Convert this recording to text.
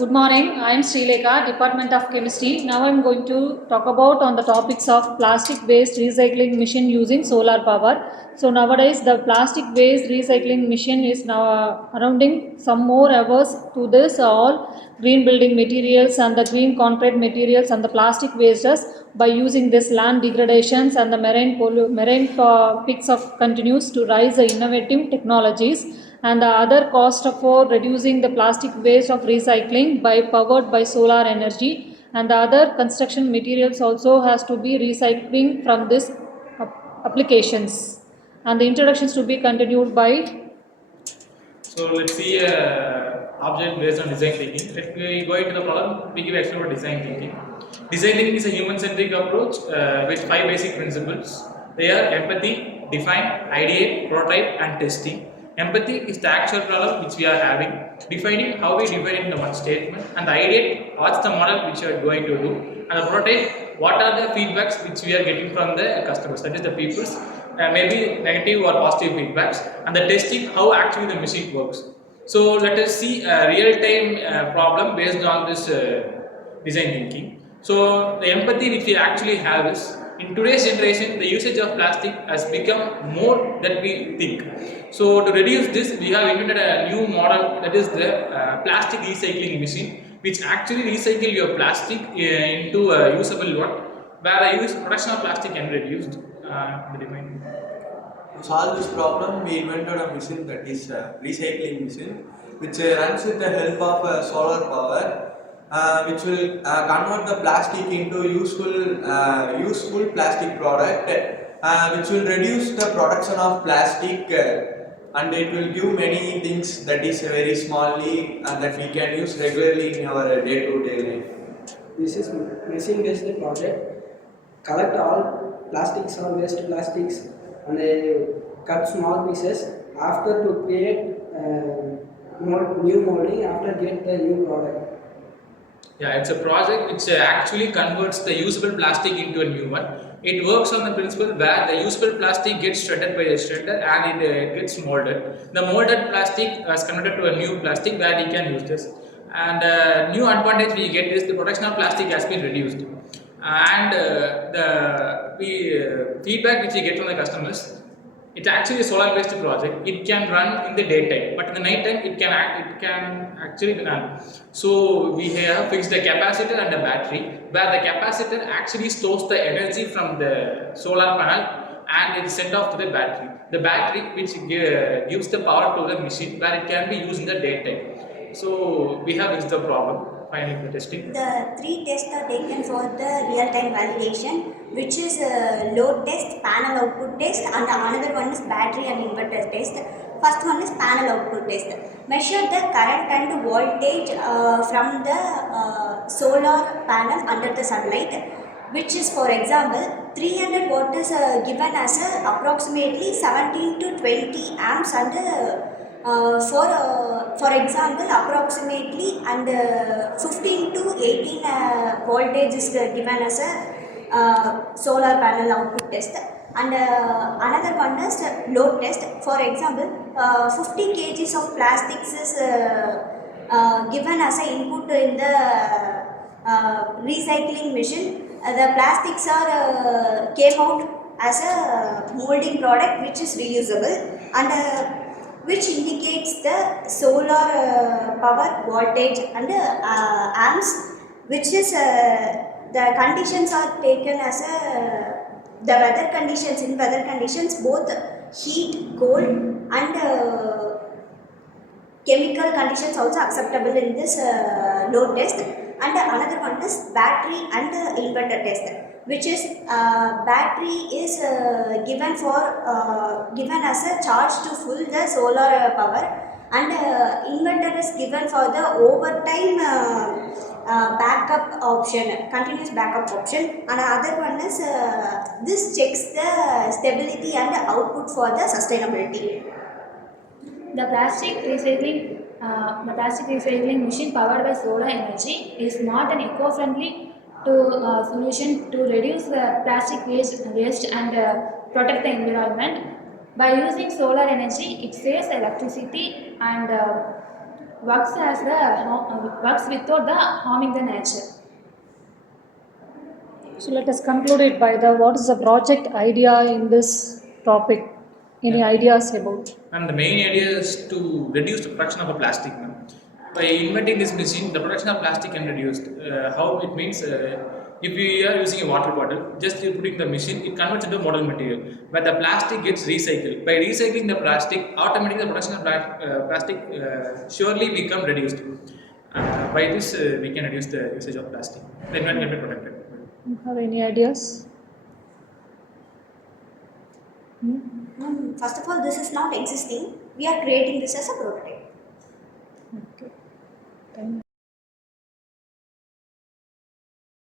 Good morning. I am Srilekha, Department of Chemistry. Now I am going to talk about on the topics of plastic waste recycling machine using solar power. So nowadays the plastic waste recycling machine is now surrounding some more hours to this all green building materials and the green concrete materials and the plastic wastes by using this land degradations and the marine topics of continues to rise the innovative technologies and the other cost for reducing the plastic waste of recycling by powered by solar energy and the other construction materials also has to be recycling from this applications and the introductions to be continued by. So let's see object based on design thinking. Let me go into the problem. We give explain about design thinking. Design thinking is a human-centric approach with 5 basic principles. They are empathy, define, ideate, prototype, and testing. Empathy is the actual problem which we are having. Defining how we define it in the one statement, and the ideate what's the model which we are going to do, and the prototype what are the feedbacks which we are getting from the customers, that is the people's maybe negative or positive feedbacks, and the testing how actually the machine works. So let us see a real-time problem based on this design thinking. So the empathy which we actually have is in today's generation the usage of plastic has become more than we think. So to reduce this we have invented a new model, that is the plastic recycling machine, which actually recycle your plastic into a usable one, where the use production of plastic can be reduced. The remaining. To solve this problem, we invented a machine, that is a recycling machine, which runs with the help of solar power, which will convert the plastic into useful plastic product, which will reduce the production of plastic, and it will give many things that is very smallly that we can use regularly in our day-to-day life. This is machine based project. Collect all plastics or waste plastics and cut small pieces after to create new molding after get the new product. Yeah, it's a project which actually converts the usable plastic into a new one. It works on the principle where the usable plastic gets shredded by a shredder and it gets molded. The molded plastic is converted to a new plastic where we can use this. And new advantage we get is the production of plastic has been reduced. And the feedback which we get from the customers, it's actually a solar based project. It can run in the daytime, but in the night time it can actually run. So we have fixed the capacitor and the battery, where the capacitor actually stores the energy from the solar panel and it is sent off to the battery. The battery which gives the power to the machine, where it can be used in the daytime. So we have fixed the problem. Finally, the testing. The 3 tests are taken for the real-time validation, which is load test, panel output test, and another one is battery and inverter test. First one is panel output test. Measure the current and voltage from the solar panel under the sunlight, which is, for example, 300 watt is given as approximately 17 to 20 amps, and for example approximately and 15 to 18 voltage is given as a solar panel output test, and another one is load test. For example 50 kgs of plastics is given as an input in the recycling machine. The plastics are came out as a molding product which is reusable, and which indicates the solar power voltage and amps, which is the conditions are taken as the weather conditions. In weather conditions both heat, cold and chemical conditions also acceptable in this load test. And another one is battery and inverter test, which is battery is given as a charge to full the solar power, and inverter is given for the overtime backup option, continuous backup option. And other one is this checks the stability and output for the sustainability. The plastic recycling machine powered by solar energy is not an eco-friendly solution to reduce the plastic waste and protect the environment. By using solar energy, it saves electricity and works without the harming the nature. So let us conclude it by the what is the project idea in this topic? Any Yeah. ideas about? And the main idea is to reduce the production of a plastic. Ma'am. By inventing this machine, the production of plastic can reduce. How it means, if we are using a water bottle, just you put it in the machine, it converts into model material, where the plastic gets recycled. By recycling the plastic, automatically the production of plastic surely become reduced. By this, we can reduce the usage of plastic. The environment can be protected. You have any ideas? First of all, this is not existing. We are creating this as a prototype.